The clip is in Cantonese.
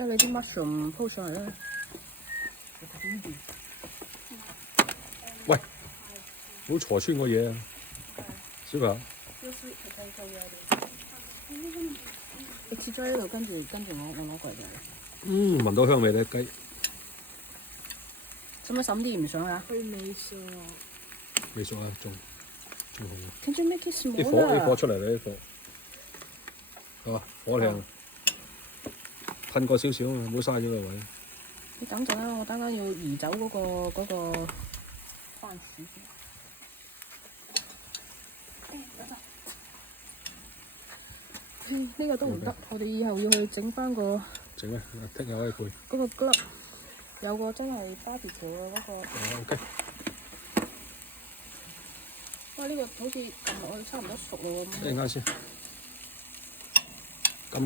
得你啲 mushroom 鋪上嚟啦。喂，唔好坐穿個嘢啊！小朋友，你切咗喺呢度，跟住我攞過嚟嘅。聞到香味咧，雞。使唔使審啲鹽上啊？佢未熟。未熟啊，仲好。Can you make it 啲 smaller？火出嚟啦，啲火。係嘛？火靚。噴過少少啊，唔好嘥咗個位。你等陣啦，我等陣要移走嗰個番薯。呢個都唔得，我哋以後要去整翻個。整啊！聽日可以配。嗰個 glove 有個真係 barbecue 嘅嗰個。OK。哇！呢個好似撳落去差唔多熟咯喎。一陣間先。